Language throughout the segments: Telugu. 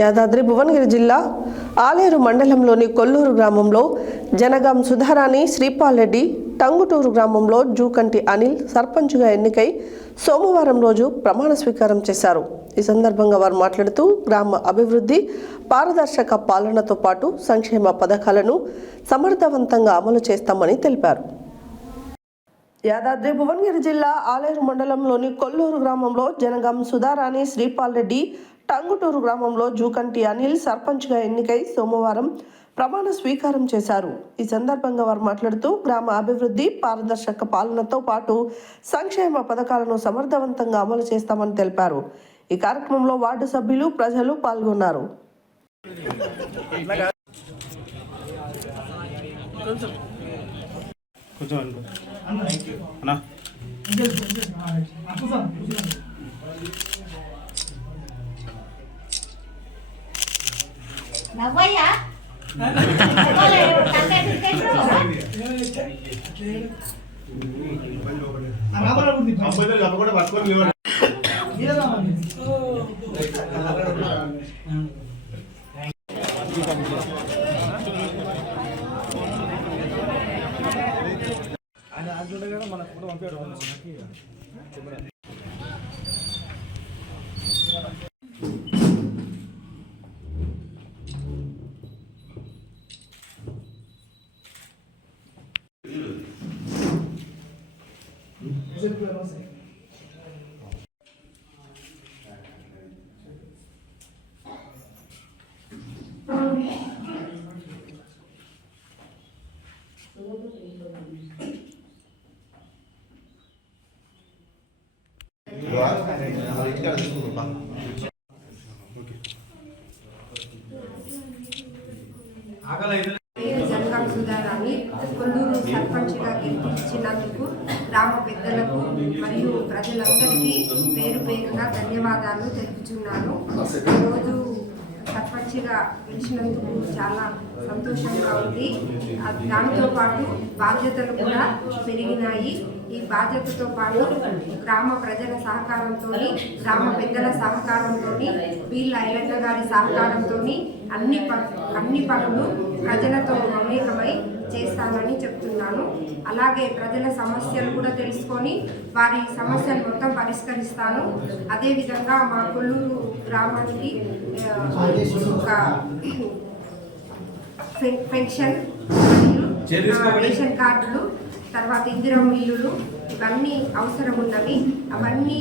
యాదాద్రి భువనగిరి జిల్లా ఆలేరు మండలంలోని కొల్లూరు గ్రామంలో జనగాం సుధారాణి శ్రీపాల్ రెడ్డి టంగుటూరు గ్రామంలో జూకంటి అనిల్ సర్పంచ్గా ఎన్నికై సోమవారం రోజు ప్రమాణ స్వీకారం చేశారు. ఈ సందర్భంగా వారు మాట్లాడుతూ గ్రామ అభివృద్ధి పారదర్శక పాలనతో పాటు సంక్షేమ పథకాలను సమర్థవంతంగా అమలు చేస్తామని తెలిపారు. యాదాద్రి భువనగిరి జిల్లా ఆలేరు మండలంలోని కొల్లూరు గ్రామంలో జనగాం సుధారాణి శ్రీపాల్ రెడ్డి టంగుటూరు గ్రామంలో జూకంటి అనిల్ సర్పంచ్గా ఎన్నికై సోమవారం ప్రమాణ స్వీకారం చేశారు. ఈ సందర్భంగా వారు మాట్లాడుతూ గ్రామ అభివృద్ధి పారదర్శక పాలనతో పాటు సంక్షేమ పథకాలను సమర్థవంతంగా అమలు చేస్తామని తెలిపారు. ఈ కార్యక్రమంలో వార్డు సభ్యులు ప్రజలు పాల్గొన్నారు. కొంచెం అనుకో అన్నా నవ్వయ్యా పేరు జనగాం సుధారాణి కొల్లూరు సర్పంచ్గా గెలిపించినందుకు గ్రామ పెద్దలకు మరియు ప్రజలందరికీ పేరు పేరుగా ధన్యవాదాలు తెలుపుచున్నాను. ఈరోజు సర్పంచ్గా గెలిచినందుకు చాలా సంతోషంగా ఉంది. దానితో పాటు బాధ్యతలు కూడా పెరిగినాయి. ఈ బాధ్యతతో పాటు గ్రామ ప్రజల సహకారంతో గ్రామ పెద్దల సహకారంతో వీళ్ళ ఐలన్న గారి సహకారంతో అన్ని ప- అన్ని పనులు ప్రజలతో మమేకమై చేస్తానని చెప్తున్నాను. అలాగే ప్రజల సమస్యలు కూడా తెలుసుకొని వారి సమస్యలు మొత్తం పరిష్కరిస్తాను. అదేవిధంగా మా కొల్లూరు గ్రామానికి ఒక పెన్షన్ రేషన్ కార్డులు తర్వాత ఇందిరం ఇల్లులు ఇవన్నీ అవసరం ఉన్నవి. అవన్నీ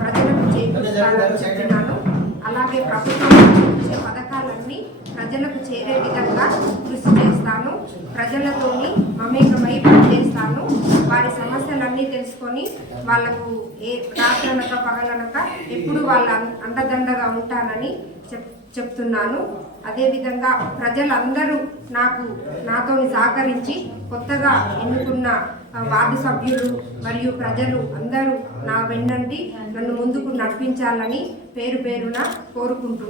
ప్రజలకు చేకూరుస్తానని చెప్తున్నాను అలాగే ప్రభుత్వం ఇచ్చే పథకాలన్నీ ప్రజలకు చేరే విధంగా కృషి చేస్తాను. ప్రజలతోని మమేకమై పనిచేస్తాను. వారి సమస్యలన్నీ తెలుసుకొని వాళ్ళకు ఏ రాత్రనక పగలనక ఎప్పుడు వాళ్ళ అండదండగా ఉంటానని చెప్ చెప్తున్నాను. అదేవిధంగా ప్రజలందరూ నాకు నాతో సహకరించి కొత్తగా ఎన్నుకున్న వార్డు సభ్యులు మరియు ప్రజలు అందరూ నా వెన్నంటి నన్ను ముందుకు నడిపించాలని పేరు పేరున కోరుకుంటున్నాను